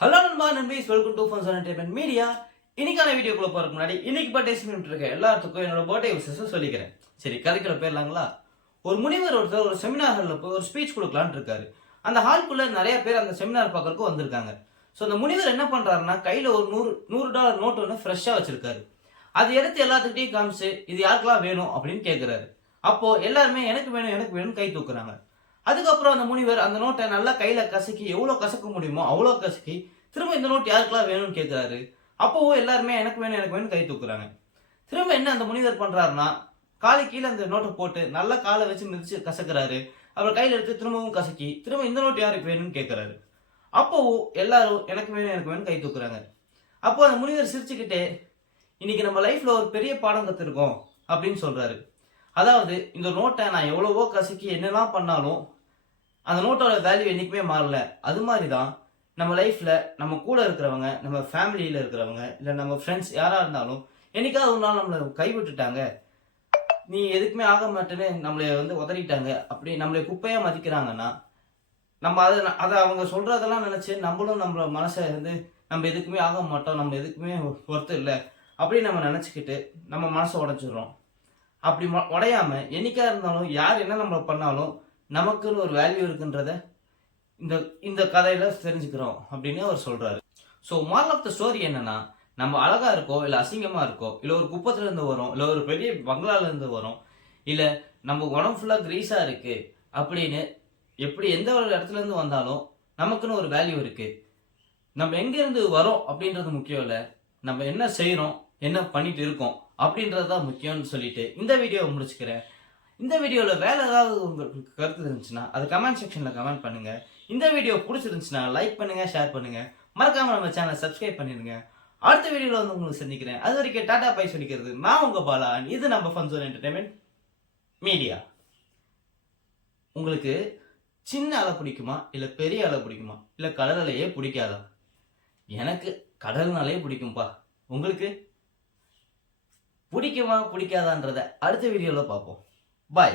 Hello நண்பா நண்பீஸ், welcome to funs entertainment media. இன்னைக்கான வீடியோக்குள்ள போறதுக்கு முன்னாடி இன்னைக்கு பர்த்டே செலிப்ரேட் இருக்க எல்லாத்துக்கும் என்னோட பர்த்டே விஷஸ் சொல்லிக்கிறேன். சரி, கதைக்குள்ள போயிடலாங்களா? ஒரு முனிவர் ஒருத்தர் ஒரு செமினார் ஹாலில் போய் ஒரு ஸ்பீச் கொடுக்கலான்னு இருக்காரு. அந்த ஹால்குள்ள நிறைய பேர் அந்த செமினார் பார்க்கறதுக்கு வந்திருக்காங்க. ஸோ அந்த முனிவர் என்ன பண்றாருன்னா, கையில ஒரு $100 நோட் ஒன்று ஃப்ரெஷ்ஷா வச்சிருக்காரு. அதை எடுத்து எல்லாத்துக்கிட்டையும் காமிச்சு இது யாருக்கெல்லாம் வேணும் அப்படின்னு கேட்கிறாரு. அப்போ எல்லாருமே எனக்கு வேணும் எனக்கு வேணும் கை தூக்குறாங்க. அதுக்கப்புறம் அந்த முனிவர் அந்த நோட்டை நல்லா கையில கசக்கி எவ்வளவு கசக்க முடியுமோ அவ்வளோ கசக்கி திரும்ப இந்த நோட் யாருக்கெல்லாம் வேணும்னு கேட்கிறாரு. அப்போவும் எல்லாருமே எனக்கு வேணும் எனக்கு வேணும் கை தூக்குறாங்க. திரும்ப என்ன அந்த முனிவர் பண்றாருன்னா, காலு கீழே அந்த நோட்டை போட்டு நல்லா காலை வச்சு மிதிச்சு கசக்குறாரு. அப்புறம் கையில எடுத்து திரும்பவும் கசக்கி திரும்ப இந்த நோட் யாருக்கு வேணும்னு கேட்கிறாரு. அப்போவும் எல்லாரும் எனக்கு வேணும் எனக்கு வேணும் கை தூக்குறாங்க. அப்போ அந்த முனிவர் சிரிச்சுக்கிட்டே, இன்னைக்கு நம்ம லைஃப்ல ஒரு பெரிய பாடம் கத்துருக்கோம் அப்படின்னு சொல்றாரு. அதாவது இந்த நோட்டை நான் எவ்வளவோ கசக்கி என்னெல்லாம் பண்ணாலும் அந்த நோட்டோட வேல்யூ என்னைக்குமே மாறல. அது மாதிரி தான் நம்ம லைஃப்ல நம்ம கூட இருக்கிறவங்க, நம்ம ஃபேமிலியில இருக்கிறவங்க, இல்லை நம்ம ஃப்ரெண்ட்ஸ் யாரா இருந்தாலும் என்னைக்காவது ஒரு நாள் நம்மளை கைவிட்டுட்டாங்க, நீ எதுக்குமே ஆக மாட்டேன்னு நம்மளை உதறிட்டாங்க, அப்படி நம்மளை குப்பையா மதிக்கிறாங்கன்னா நம்ம அதை அவங்க சொல்றதெல்லாம் நினைச்சு நம்மளும் நம்ம மனசை நம்ம எதுக்குமே ஆக மாட்டோம், நம்ம எதுக்குமே ஒர்த்து இல்லை அப்படின்னு நம்ம நினச்சிக்கிட்டு நம்ம மனசை உடைச்சிடுறோம். அப்படி உடையாம என்னைக்கா இருந்தாலும் யார் என்ன நம்ம பண்ணாலும் நமக்குன்னு ஒரு வேல்யூ இருக்குன்றத இந்த இந்த கதையில தெரிஞ்சுக்கிறோம் அப்படின்னு அவர் சொல்றாரு. So moral of the story என்னன்னா, நம்ம அழகா இருக்கோ இல்லை அசிங்கமா இருக்கோ, இல்லை ஒரு குப்பத்துல இருந்து வரோம், இல்லை ஒரு பெரிய பங்களால இருந்து வரோம், இல்லை நம்ம உடம்பு ஃபுல்லா கிரீஸா இருக்கு அப்படின்னு எப்படி எந்த ஒரு இடத்துல இருந்து வந்தாலும் நமக்குன்னு ஒரு வேல்யூ இருக்கு. நம்ம எங்க இருந்து வரோம் அப்படின்றது முக்கியம் இல்லை, நம்ம என்ன செய்யறோம் என்ன பண்ணிட்டு இருக்கோம் அப்படின்றது தான் முக்கியம்னு சொல்லிட்டு இந்த வீடியோவை முடிச்சுக்கிறேன். இந்த வீடியோவில் வேற ஏதாவது உங்களுக்கு கருத்து இருந்துச்சுன்னா அது கமெண்ட் செக்ஷனில் கமெண்ட் பண்ணுங்க. இந்த வீடியோ பிடிச்சிருந்துச்சுன்னா லைக் பண்ணுங்க, ஷேர் பண்ணுங்க, மறக்காம நம்ம சேனலை சப்ஸ்கிரைப் பண்ணிடுங்க. அடுத்த வீடியோவில் உங்களுக்கு சந்திக்கிறேன். அது வரைக்கும் டாடா பை சொல்லிக்கிறது நான் உங்க பாலா. இது நம்ம ஃபன் ஜோன் என்டர்டைன்மெண்ட் மீடியா. உங்களுக்கு சின்ன அலை பிடிக்குமா இல்லை பெரிய அலை பிடிக்குமா இல்லை கடல் அலையே பிடிக்காதா? எனக்கு கடல்னாலே பிடிக்கும்பா. உங்களுக்கு பிடிக்குமா பிடிக்காதான்றத அடுத்த வீடியோவில் பார்ப்போம். பாய்.